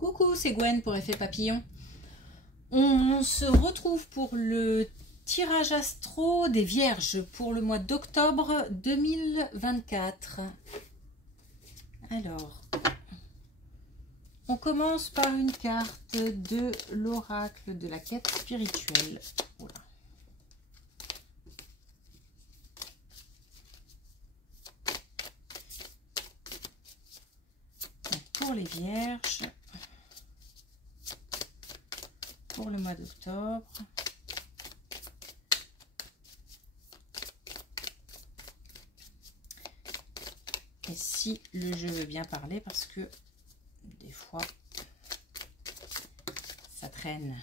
Coucou, c'est Gwen pour Effet Papillon. On se retrouve pour le tirage astro des Vierges pour le mois d'octobre 2024. Alors, on commence par une carte de l'oracle de la quête spirituelle. Voilà. Pour les Vierges, pour le mois d'octobre. Et si le jeu veut bien parler, parce que des fois ça traîne.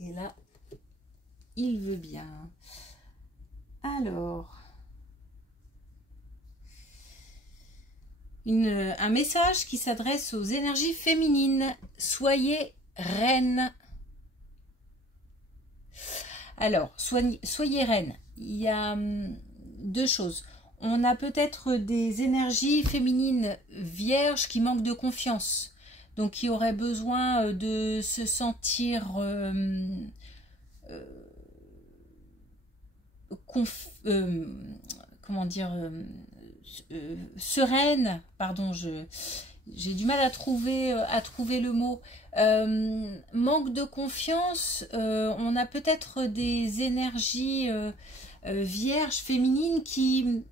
Et là, il veut bien. Alors, un message qui s'adresse aux énergies féminines. Soyez reine. Alors, soyez reine. Il y a deux choses. On a peut-être des énergies féminines vierges qui manquent de confiance. Donc, qui auraient besoin de se sentir comment dire, sereine. Pardon, j'ai du mal à trouver le mot. Manque de confiance. On a peut-être des énergies vierges féminines qui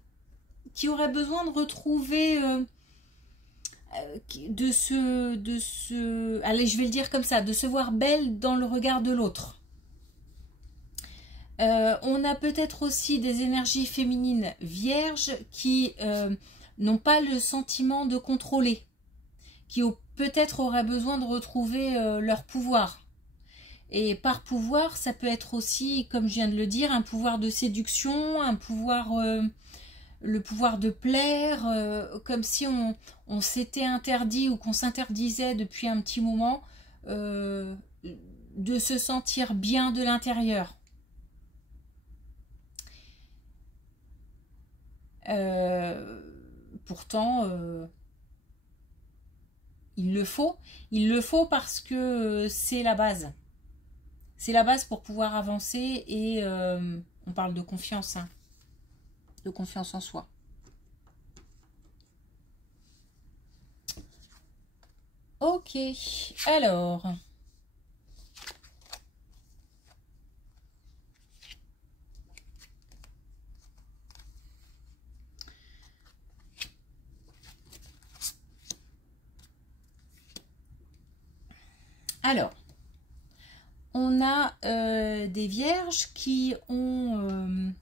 auraient besoin de retrouver allez, je vais le dire comme ça, de se voir belle dans le regard de l'autre. On a peut-être aussi des énergies féminines vierges qui n'ont pas le sentiment de contrôler, qui peut-être auraient besoin de retrouver leur pouvoir. Et par pouvoir, ça peut être aussi, comme je viens de le dire, un pouvoir de séduction, un pouvoir, le pouvoir de plaire, comme si on s'était interdit ou qu'on s'interdisait depuis un petit moment de se sentir bien de l'intérieur. Pourtant, il le faut parce que c'est la base. C'est la base pour pouvoir avancer et on parle de confiance, hein, de confiance en soi. Ok, alors... Alors, on a des vierges qui ont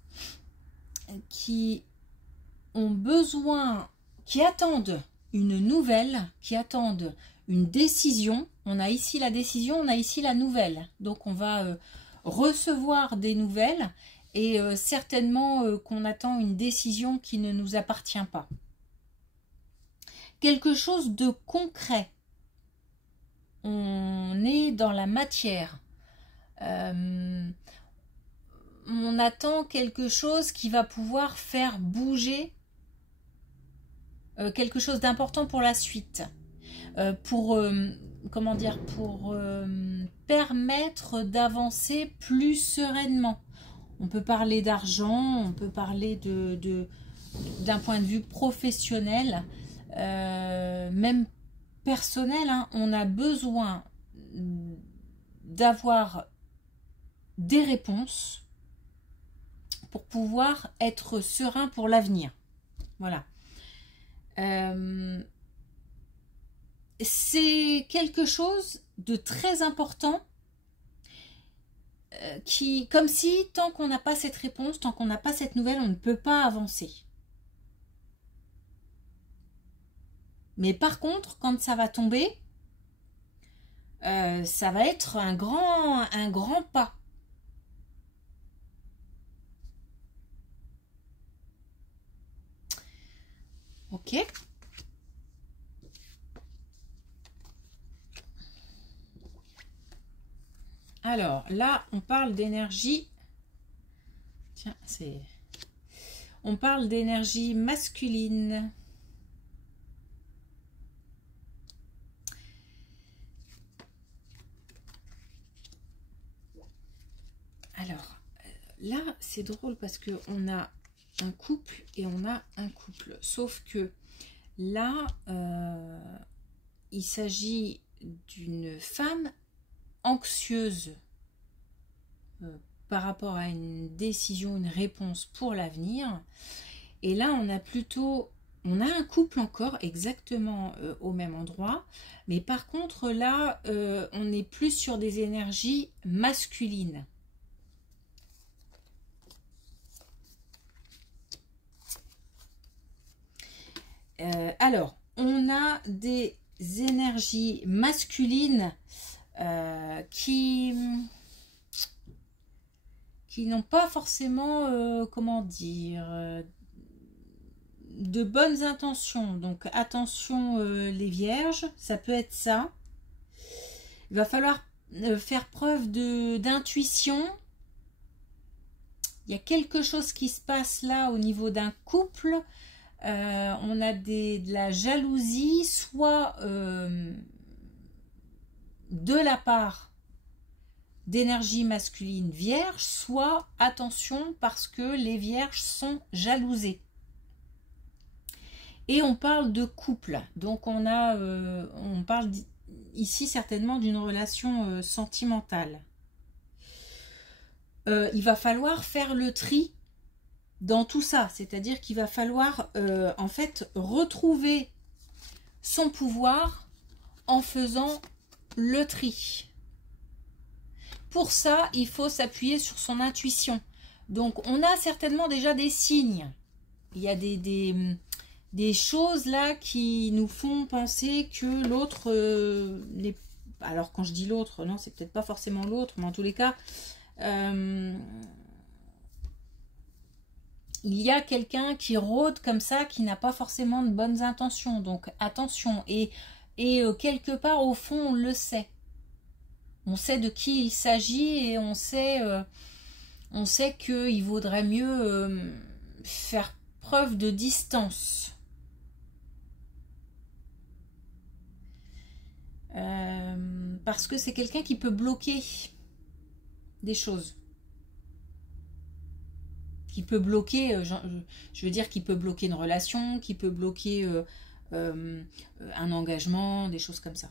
besoin, qui attendent une nouvelle, qui attendent une décision. On a ici la décision, on a ici la nouvelle. Donc, on va recevoir des nouvelles et certainement qu'on attend une décision qui ne nous appartient pas. Quelque chose de concret. On est dans la matière. On attend quelque chose qui va pouvoir faire bouger quelque chose d'important pour la suite. Comment dire, pour permettre d'avancer plus sereinement. On peut parler d'argent, on peut parler d'un point de vue professionnel, même personnel, hein. On a besoin d'avoir des réponses pour pouvoir être serein pour l'avenir. Voilà. C'est quelque chose de très important qui, comme si tant qu'on n'a pas cette réponse, tant qu'on n'a pas cette nouvelle, on ne peut pas avancer. Mais par contre, quand ça va tomber, ça va être un grand pas. Ok. Alors là, on parle d'énergie. Tiens, on parle d'énergie masculine. Alors, là, c'est drôle parce qu'on a un couple et on a un couple. Sauf que là, il s'agit d'une femme anxieuse par rapport à une décision, une réponse pour l'avenir. Et là, on a plutôt... On a un couple encore exactement au même endroit. Mais par contre, là, on est plus sur des énergies masculines. Alors, on a des énergies masculines qui n'ont pas forcément, comment dire, de bonnes intentions. Donc, attention les vierges, ça peut être ça. Il va falloir faire preuve d'intuition. Il y a quelque chose qui se passe là au niveau d'un couple. On a de la jalousie, soit de la part d'énergie masculine vierge, soit attention parce que les vierges sont jalousées. Et on parle de couple, donc on parle ici certainement d'une relation sentimentale. Il va falloir faire le tri dans tout ça, c'est-à-dire qu'il va falloir en fait retrouver son pouvoir en faisant le tri. Pour ça, il faut s'appuyer sur son intuition. Donc, on a certainement déjà des signes. Il y a des choses là qui nous font penser que l'autre... Alors, quand je dis l'autre, non, c'est peut-être pas forcément l'autre, mais en tous les cas... il y a quelqu'un qui rôde comme ça, qui n'a pas forcément de bonnes intentions. Donc, attention. Et quelque part, au fond, on le sait. On sait de qui il s'agit et on sait qu'il vaudrait mieux faire preuve de distance. Parce que c'est quelqu'un qui peut bloquer des choses. Qui peut bloquer, je veux dire, qui peut bloquer une relation, qui peut bloquer un engagement, des choses comme ça.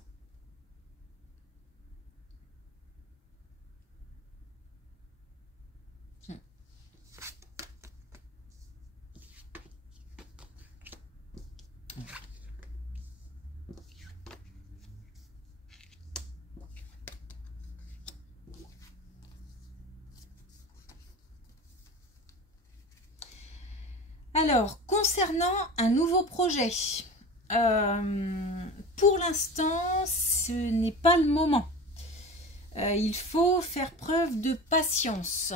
Alors, concernant un nouveau projet, pour l'instant, ce n'est pas le moment. Il faut faire preuve de patience.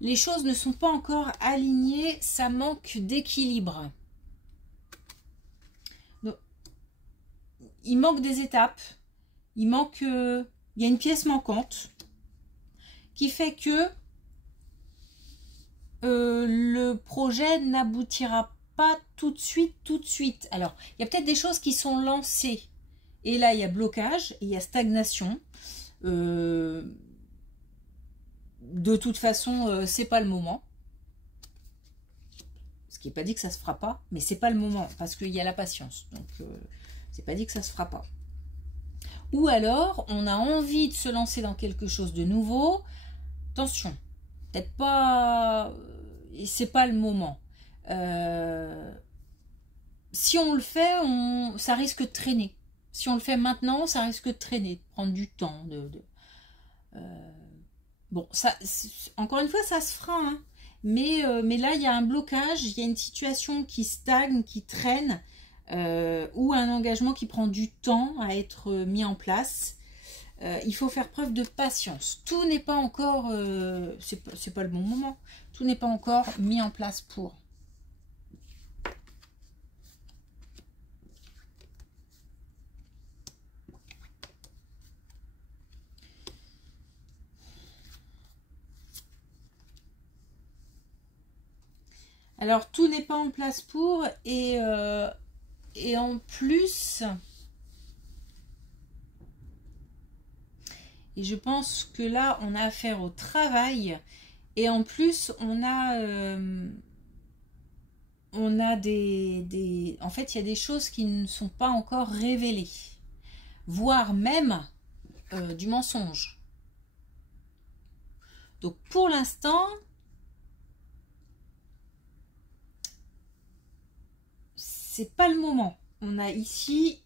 Les choses ne sont pas encore alignées, ça manque d'équilibre. Il manque des étapes, il y a une pièce manquante qui fait que le projet n'aboutira pas tout de suite. Alors, il y a peut-être des choses qui sont lancées. Et là, il y a blocage, et il y a stagnation. De toute façon, c'est pas le moment. Ce qui n'est pas dit que ça se fera pas, mais c'est pas le moment, parce qu'il y a la patience. Donc, c'est pas dit que ça se fera pas. Ou alors, on a envie de se lancer dans quelque chose de nouveau. Attention, peut-être pas... C'est pas le moment. Si on le fait, ça risque de traîner. Si on le fait maintenant, ça risque de traîner, de prendre du temps. Bon, ça, encore une fois, ça se fera. Hein. Mais là, il y a un blocage, il y a une situation qui stagne, qui traîne, ou un engagement qui prend du temps à être mis en place. Il faut faire preuve de patience. Tout n'est pas encore... c'est pas le bon moment. Tout n'est pas encore mis en place pour. Alors, tout n'est pas en place pour et en plus... Et je pense que là, on a affaire au travail. Et en plus, on a en fait, il y a des choses qui ne sont pas encore révélées. Voire même du mensonge. Donc, pour l'instant, c'est pas le moment. On a ici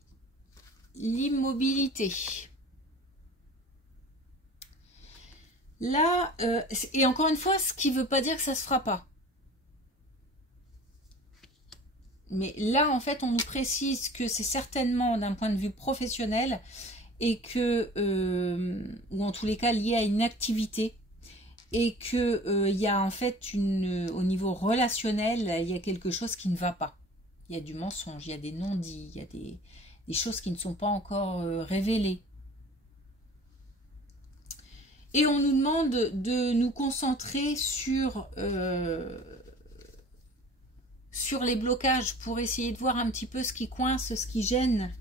l'immobilité. Là, et encore une fois, ce qui ne veut pas dire que ça se fera pas. Mais là, en fait, on nous précise que c'est certainement d'un point de vue professionnel et que, ou en tous les cas lié à une activité, et que il y a en fait au niveau relationnel, il y a quelque chose qui ne va pas. Il y a du mensonge, il y a des non-dits, il y a des choses qui ne sont pas encore révélées. Et on nous demande de nous concentrer sur les blocages pour essayer de voir un petit peu ce qui coince, ce qui gêne.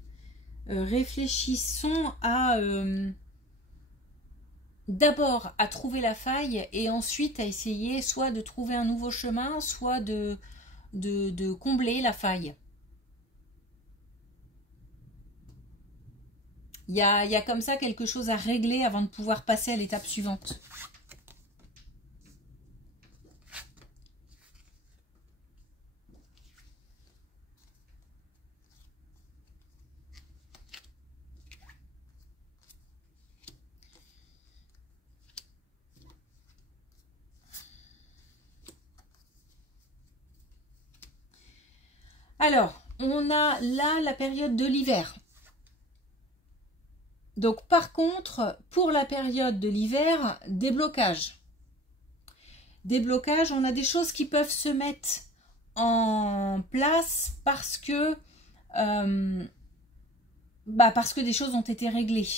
Réfléchissons à d'abord à trouver la faille et ensuite à essayer soit de trouver un nouveau chemin, soit de combler la faille. Il y a comme ça quelque chose à régler avant de pouvoir passer à l'étape suivante. Alors, on a là la période de l'hiver. Donc, par contre, pour la période de l'hiver, des blocages. Des blocages, on a des choses qui peuvent se mettre en place parce que des choses ont été réglées.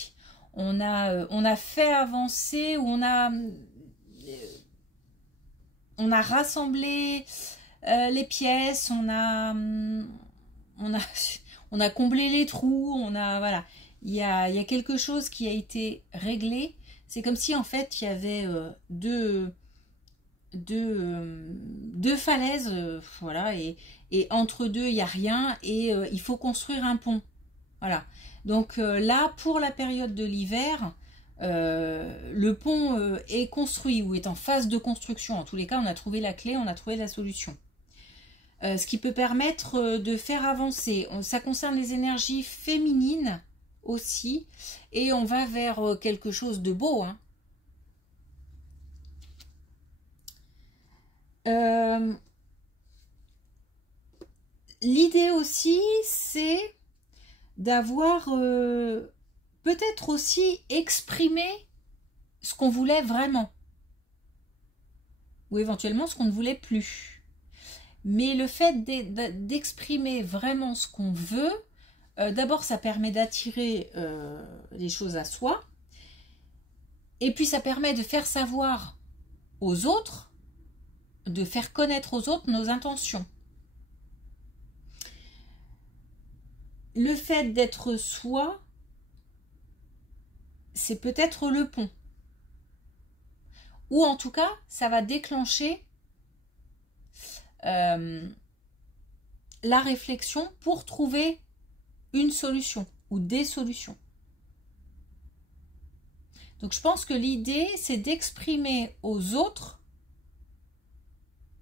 On a fait avancer, ou on a rassemblé les pièces, on a comblé les trous, voilà. Il y a quelque chose qui a été réglé. C'est comme si en fait il y avait deux falaises, voilà, et entre deux il n'y a rien, et il faut construire un pont. Voilà. Donc là, pour la période de l'hiver, le pont est construit ou est en phase de construction. En tous les cas, on a trouvé la clé, on a trouvé la solution. Ce qui peut permettre de faire avancer. Ça concerne les énergies féminines aussi. Et on va vers quelque chose de beau. Hein. L'idée aussi, c'est d'avoir peut-être aussi exprimé ce qu'on voulait vraiment. Ou éventuellement ce qu'on ne voulait plus. Mais le fait d'exprimer vraiment ce qu'on veut, d'abord ça permet d'attirer les choses à soi, et puis ça permet de faire savoir aux autres, de faire connaître aux autres nos intentions. Le fait d'être soi, c'est peut-être le pont. Ou en tout cas, ça va déclencher la réflexion pour trouver une solution ou des solutions. Donc je pense que l'idée, c'est d'exprimer aux autres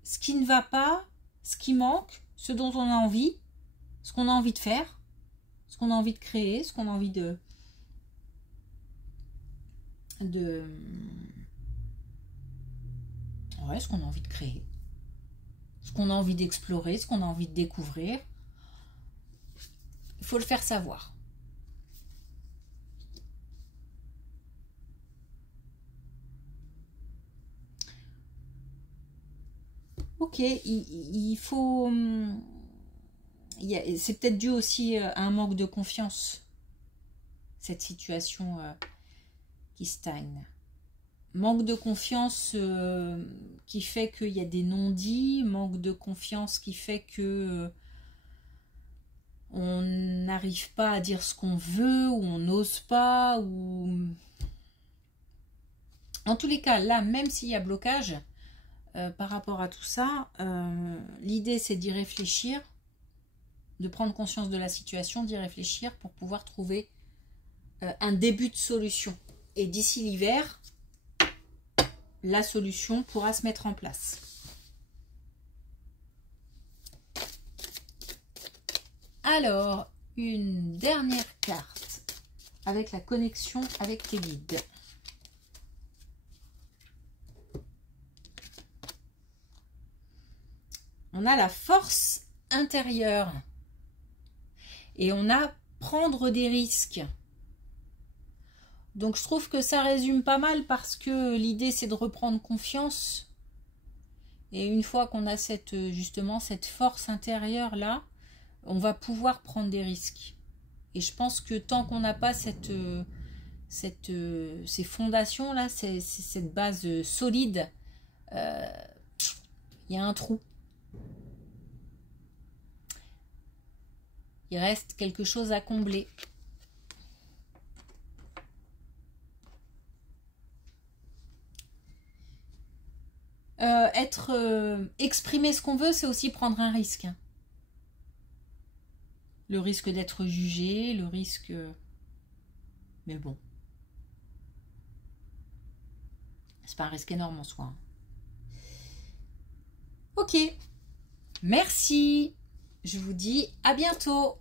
ce qui ne va pas, ce qui manque, ce dont on a envie, ce qu'on a envie de faire, ce qu'on a envie de créer, ce qu'on a envie de ouais, ce qu'on a envie de créer, ce qu'on a envie d'explorer, ce qu'on a envie de découvrir. Il faut le faire savoir. Ok, il faut... c'est peut-être dû aussi à un manque de confiance, cette situation qui stagne. Manque de confiance qui fait qu'il y a des non-dits, manque de confiance qui fait que on n'arrive pas à dire ce qu'on veut, ou on n'ose pas, ou En tous les cas, là, même s'il y a blocage par rapport à tout ça, l'idée c'est d'y réfléchir, de prendre conscience de la situation, d'y réfléchir pour pouvoir trouver un début de solution. Et d'ici l'hiver, la solution pourra se mettre en place. Alors, une dernière carte avec la connexion avec tes guides. On a la force intérieure et on a prendre des risques. Donc je trouve que ça résume pas mal parce que l'idée c'est de reprendre confiance. Et une fois qu'on a justement cette force intérieure là, on va pouvoir prendre des risques. Et je pense que tant qu'on n'a pas ces fondations là, cette base solide, il y a un trou. Il reste quelque chose à combler. Exprimer ce qu'on veut, c'est aussi prendre un risque. Le risque d'être jugé, le risque... Mais bon. C'est pas un risque énorme en soi. Ok. Merci. Je vous dis à bientôt.